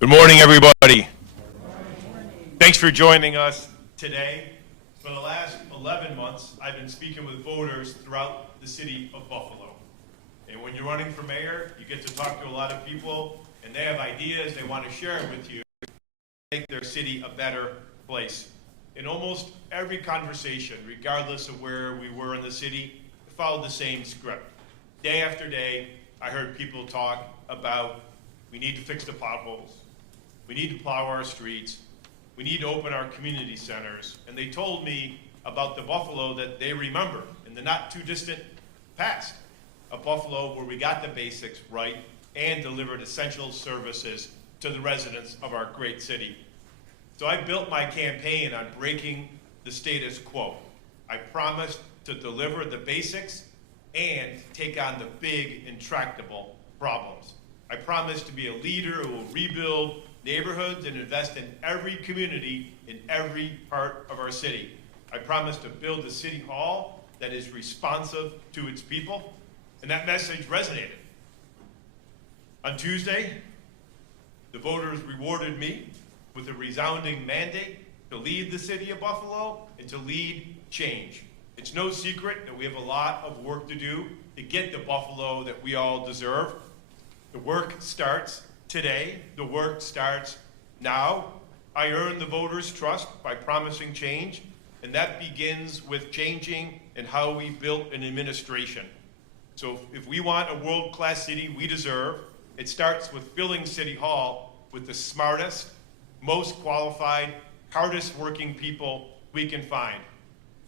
Good morning, everybody. Thanks for joining us today. For the last 11 months, I've been speaking with voters throughout the city of Buffalo. And when you're running for mayor, you get to talk to a lot of people, and they have ideas they want to share with you to make their city a better place. In almost every conversation, regardless of where we were in the city, it followed the same script. Day after day, I heard people talk about we need to fix the potholes. We need to plow our streets. We need to open our community centers. And they told me about the Buffalo that they remember in the not too distant past. A Buffalo where we got the basics right and delivered essential services to the residents of our great city. So I built my campaign on breaking the status quo. I promised to deliver the basics and take on the big, intractable problems. I promised to be a leader who will rebuild neighborhoods and invest in every community in every part of our city. I promised to build a city hall that is responsive to its people, and that message resonated. On Tuesday, the voters rewarded me with a resounding mandate to lead the city of Buffalo and to lead change. It's no secret that we have a lot of work to do to get the Buffalo that we all deserve. The work starts today. The work starts now. I earned the voters' trust by promising change, and that begins with changing in how we built an administration. So if we want a world-class city we deserve, it starts with filling City Hall with the smartest, most qualified, hardest working people we can find.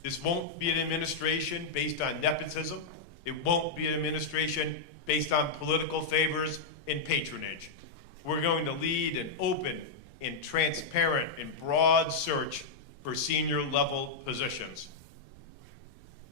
This won't be an administration based on nepotism. It won't be an administration based on political favors and patronage. We're going to lead an open and transparent and broad search for senior level positions.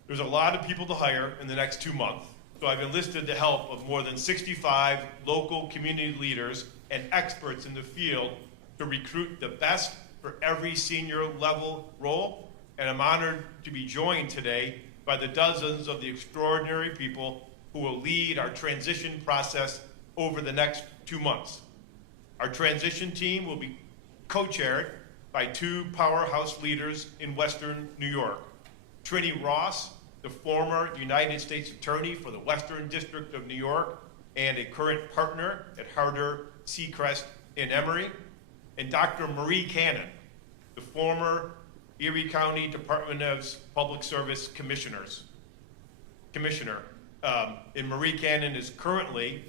There's a lot of people to hire in the next 2 months, so I've enlisted the help of more than 65 local community leaders and experts in the field to recruit the best for every senior level role, and I'm honored to be joined today by the dozens of the extraordinary people who will lead our transition process over the next 2 months. Our transition team will be co-chaired by two powerhouse leaders in Western New York. Trini Ross, the former United States Attorney for the Western District of New York and a current partner at Harder, Seacrest, and Emory, and Dr. Marie Cannon, the former Erie County Department of Public Service Commissioner. And Marie Cannon is currently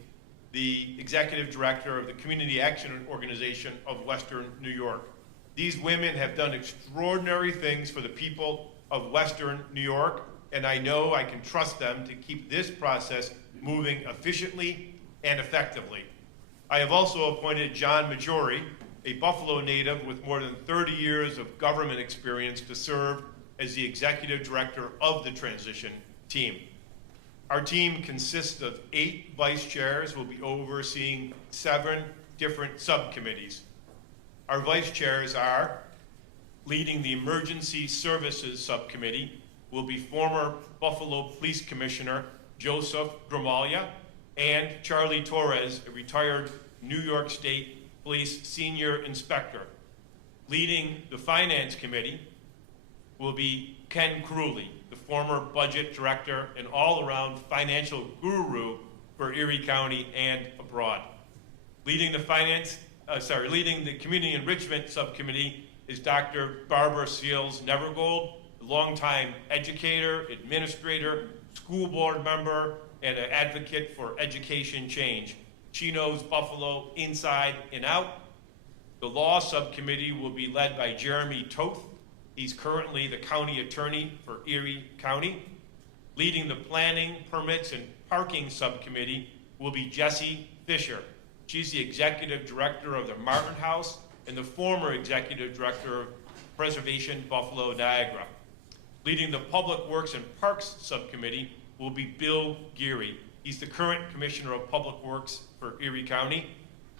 the Executive Director of the Community Action Organization of Western New York. These women have done extraordinary things for the people of Western New York, and I know I can trust them to keep this process moving efficiently and effectively. I have also appointed John Majori, a Buffalo native with more than 30 years of government experience, to serve as the Executive Director of the transition team. Our team consists of 8 vice chairs who will be overseeing 7 different subcommittees. Our vice chairs are leading the Emergency Services Subcommittee will be former Buffalo Police Commissioner Joseph Gramalia and Charlie Torres, a retired New York State Police Senior Inspector. Leading the Finance Committee will be Ken Crewley, the former budget director and all-around financial guru for Erie County and abroad. Leading the Community Enrichment Subcommittee is Dr. Barbara Seals Nevergold, a longtime educator, administrator, school board member, and an advocate for education change. She knows Buffalo inside and out. The Law Subcommittee will be led by Jeremy Toth. He's currently the county attorney for Erie County. Leading the Planning, Permits, and Parking Subcommittee will be Jessie Fisher. She's the Executive Director of the Martin House and the former Executive Director of Preservation Buffalo Niagara. Leading the Public Works and Parks Subcommittee will be Bill Geary. He's the current Commissioner of Public Works for Erie County.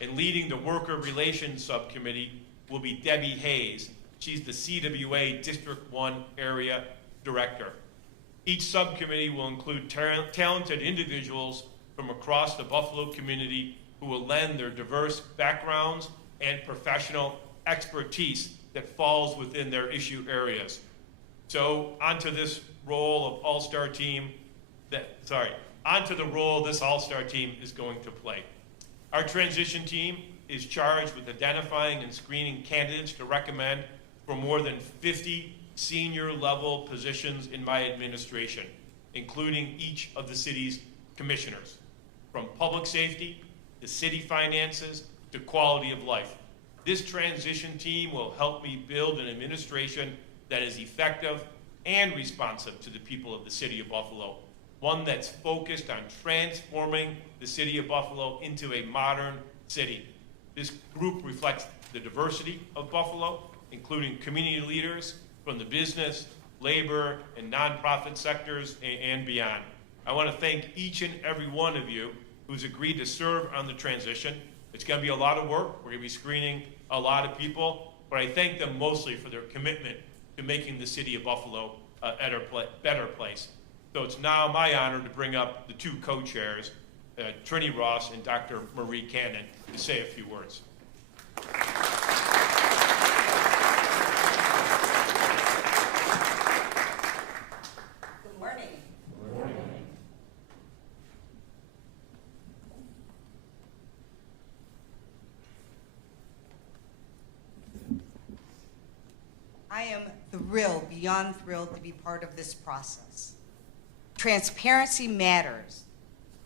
And leading the Worker Relations Subcommittee will be Debbie Hayes. She's the CWA District 1 Area Director. Each subcommittee will include talented individuals from across the Buffalo community who will lend their diverse backgrounds and professional expertise that falls within their issue areas. So onto this role of all-star team onto the role this all-star team is going to play. Our transition team is charged with identifying and screening candidates to recommend for more than 50 senior level positions in my administration, including each of the city's commissioners, from public safety to city finances to quality of life. This transition team will help me build an administration that is effective and responsive to the people of the city of Buffalo, one that's focused on transforming the city of Buffalo into a modern city. This group reflects the diversity of Buffalo, including community leaders from the business, labor, and nonprofit sectors and beyond. I want to thank each and every one of you who's agreed to serve on the transition. It's going to be a lot of work. We're going to be screening a lot of people, but I thank them mostly for their commitment to making the city of Buffalo a better place. So it's now my honor to bring up the two co-chairs, Trini Ross and Dr. Marie Cannon, to say a few words. Good morning. Good morning. I am thrilled, beyond thrilled, to be part of this process. Transparency matters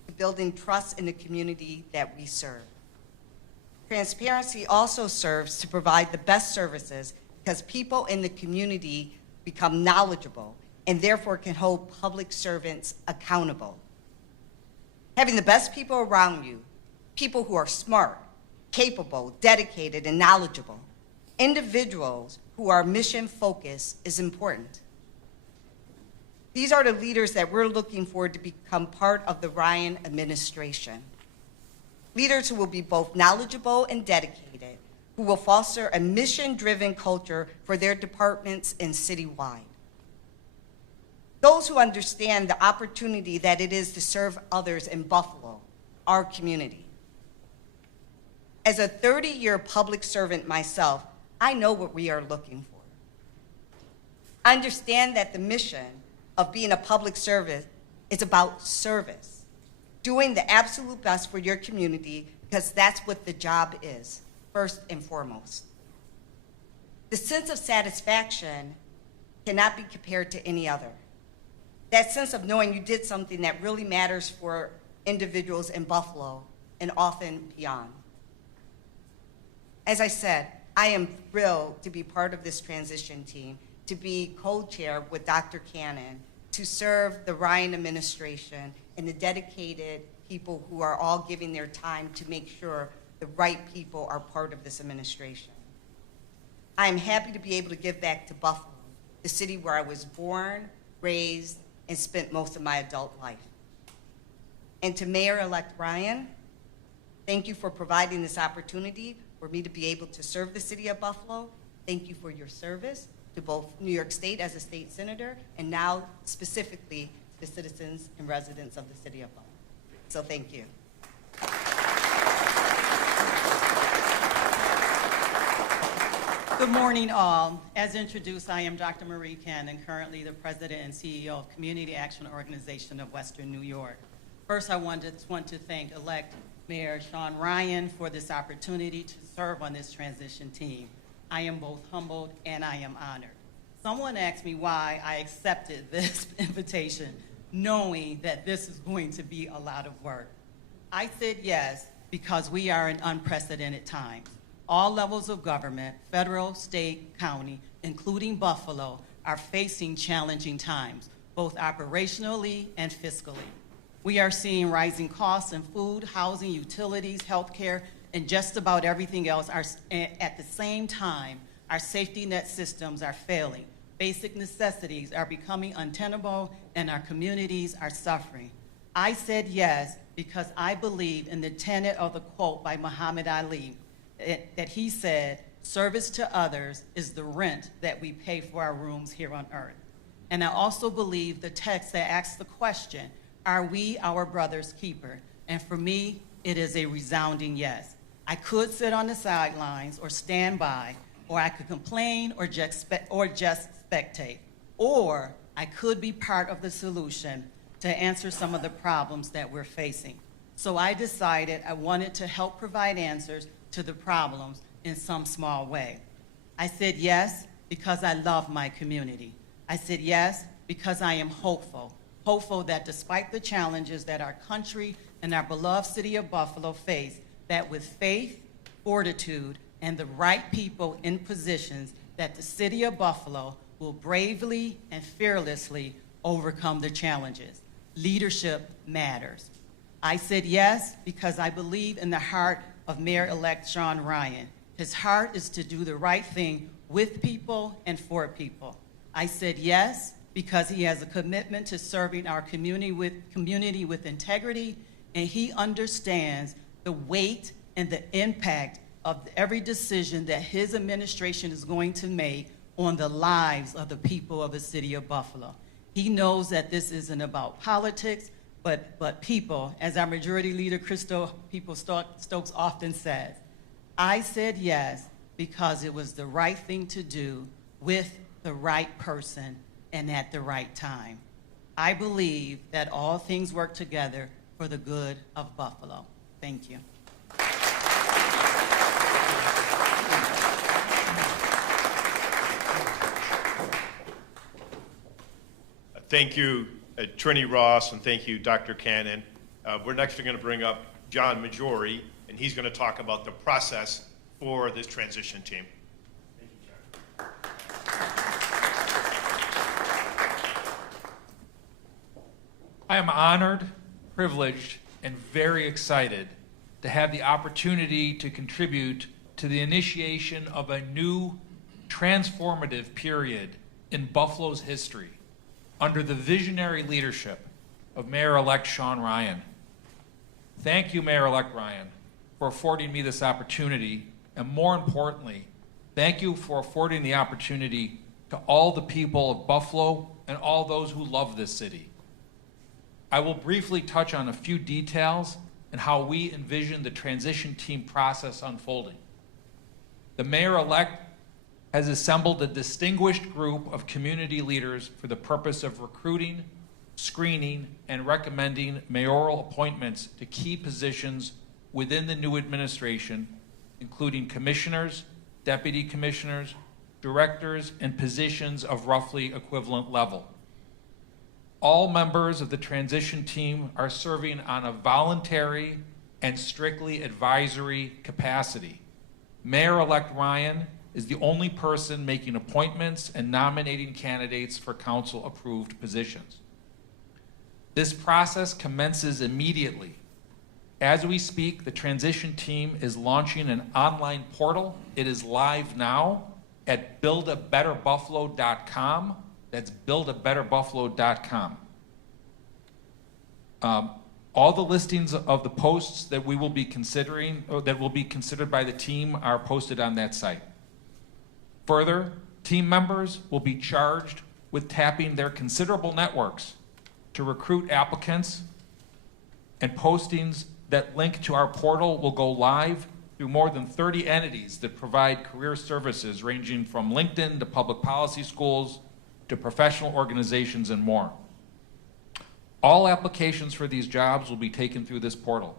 to building trust in the community that we serve. Transparency also serves to provide the best services because people in the community become knowledgeable and therefore can hold public servants accountable. Having the best people around you, people who are smart, capable, dedicated, and knowledgeable, individuals who are mission-focused is important. These are the leaders that we're looking for to become part of the Ryan administration. Leaders who will be both knowledgeable and dedicated, who will foster a mission-driven culture for their departments and citywide. Those who understand the opportunity that it is to serve others in Buffalo, our community. As a 30-year public servant myself, I know what we are looking for. I understand that the mission of being a public servant is about service, doing the absolute best for your community because that's what the job is, first and foremost. The sense of satisfaction cannot be compared to any other. That sense of knowing you did something that really matters for individuals in Buffalo and often beyond. As I said, I am thrilled to be part of this transition team, to be co-chair with Dr. Cannon, to serve the Ryan administration and the dedicated people who are all giving their time to make sure the right people are part of this administration. I am happy to be able to give back to Buffalo, the city where I was born, raised, and spent most of my adult life. And to Mayor-elect Ryan, thank you for providing this opportunity for me to be able to serve the city of Buffalo. Thank you for your service to both New York State as a state senator and now specifically the citizens and residents of the city of Buffalo. So thank you. Good morning, all. As introduced, I am Dr. Marie Cannon, currently the President and CEO of Community Action Organization of Western New York. First, I want to thank elect Mayor Sean Ryan for this opportunity to serve on this transition team. I am both humbled and I am honored. Someone asked me why I accepted this invitation, knowing that this is going to be a lot of work. I said yes because we are in unprecedented times. All levels of government, federal, state, county, including Buffalo, are facing challenging times, both operationally and fiscally. We are seeing rising costs in food, housing, utilities, healthcare, and just about everything else. At the same time, our safety net systems are failing. Basic necessities are becoming untenable, and our communities are suffering. I said yes because I believe in the tenet of the quote by Muhammad Ali, that he said, service to others is the rent that we pay for our rooms here on earth. And I also believe the text that asks the question, are we our brother's keeper? And for me, it is a resounding yes. I could sit on the sidelines or stand by, or I could complain or just spectate, or I could be part of the solution to answer some of the problems that we're facing. So I decided I wanted to help provide answers to the problems in some small way. I said yes because I love my community. I said yes because I am hopeful that despite the challenges that our country and our beloved city of Buffalo face, that with faith, fortitude, and the right people in positions, that the city of Buffalo will bravely and fearlessly overcome the challenges. Leadership matters. I said yes because I believe in the heart of Mayor-elect Sean Ryan. His heart is to do the right thing with people and for people. I said yes because he has a commitment to serving our community with integrity, and he understands the weight and the impact of every decision that his administration is going to make on the lives of the people of the city of Buffalo. He knows that this isn't about politics, but people, as our Majority Leader Crystal Stokes often says. I said yes because it was the right thing to do with the right person and at the right time. I believe that all things work together for the good of Buffalo. Thank you. Thank you, Trini Ross, and thank you, Dr. Cannon. We're next going to bring up John Majori, and he's going to talk about the process for this transition team. Thank you, John. I am honored, privileged, and very excited to have the opportunity to contribute to the initiation of a new transformative period in Buffalo's history under the visionary leadership of Mayor-elect Sean Ryan. Thank you, Mayor-elect Ryan, for affording me this opportunity, and more importantly, thank you for affording the opportunity to all the people of Buffalo and all those who love this city. I will briefly touch on a few details and how we envision the transition team process unfolding. The mayor-elect has assembled a distinguished group of community leaders for the purpose of recruiting, screening, and recommending mayoral appointments to key positions within the new administration, including commissioners, deputy commissioners, directors, and positions of roughly equivalent level. All members of the transition team are serving on a voluntary and strictly advisory capacity. Mayor-elect Ryan is the only person making appointments and nominating candidates for council-approved positions. This process commences immediately. As we speak, the transition team is launching an online portal. It is live now at buildabetterbuffalo.com. That's buildabetterbuffalo.com. All the listings of the posts that we will be considering, or that will be considered by the team, are posted on that site. Further, team members will be charged with tapping their considerable networks to recruit applicants, and postings that link to our portal will go live through more than 30 entities that provide career services ranging from LinkedIn to public policy schools to professional organizations and more. All applications for these jobs will be taken through this portal.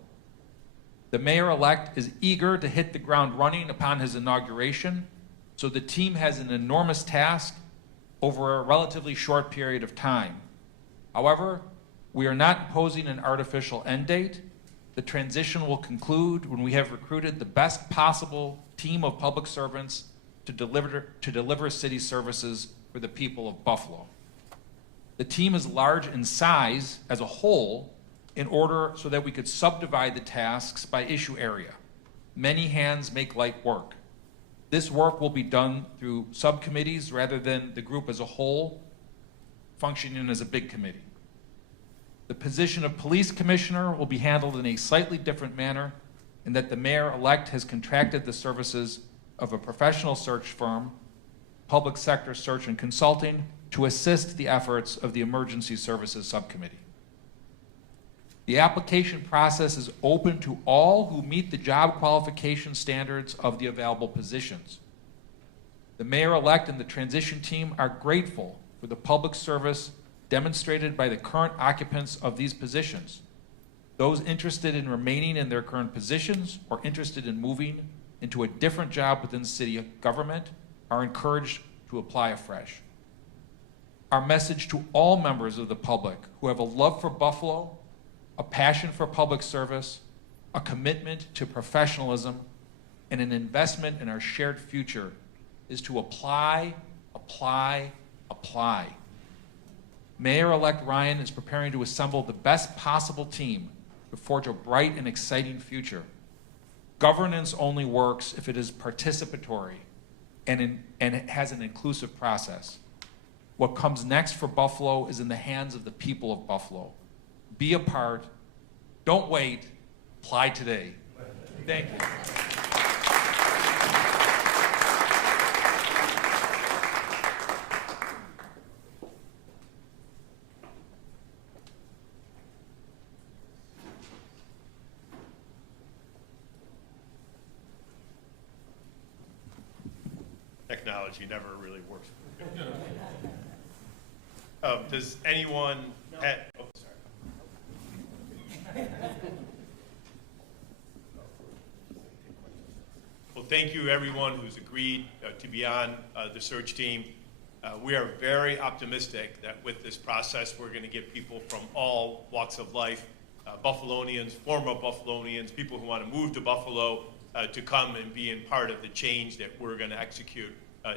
The mayor-elect is eager to hit the ground running upon his inauguration, so the team has an enormous task over a relatively short period of time. However, we are not imposing an artificial end date. The transition will conclude when we have recruited the best possible team of public servants to deliver city services for the people of Buffalo. The team is large in size as a whole in order so that we could subdivide the tasks by issue area. Many hands make light work. This work will be done through subcommittees rather than the group as a whole functioning as a big committee. The position of police commissioner will be handled in a slightly different manner in that the mayor-elect has contracted the services of a professional search firm, public sector search and consulting, to assist the efforts of the emergency services subcommittee. The application process is open to all who meet the job qualification standards of the available positions. The mayor-elect and the transition team are grateful for the public service demonstrated by the current occupants of these positions. Those interested in remaining in their current positions or interested in moving into a different job within city government are encouraged to apply afresh. Our message to all members of the public who have a love for Buffalo, a passion for public service, a commitment to professionalism, and an investment in our shared future is to apply, apply, apply. Mayor-elect Ryan is preparing to assemble the best possible team to forge a bright and exciting future. Governance only works if it is participatory and it has an inclusive process. What comes next for Buffalo is in the hands of the people of Buffalo. Be a part. Don't wait. Apply today. Thank you. Technology never really works. Does anyone have, oh, sorry. Well, thank you everyone who's agreed to be on the search team. We are very optimistic that with this process, we're going to get people from all walks of life, Buffalonians, former Buffalonians, people who want to move to Buffalo, to come and be in part of the change that we're going to execute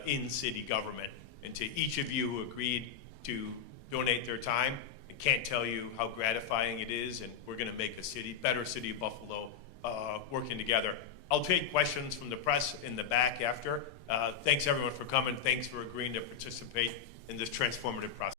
in city government. And to each of you who agreed to donate their time, I can't tell you how gratifying it is, and we're going to make a better city of Buffalo working together. I'll take questions from the press in the back after. Thanks everyone for coming. Thanks for agreeing to participate in this transformative process.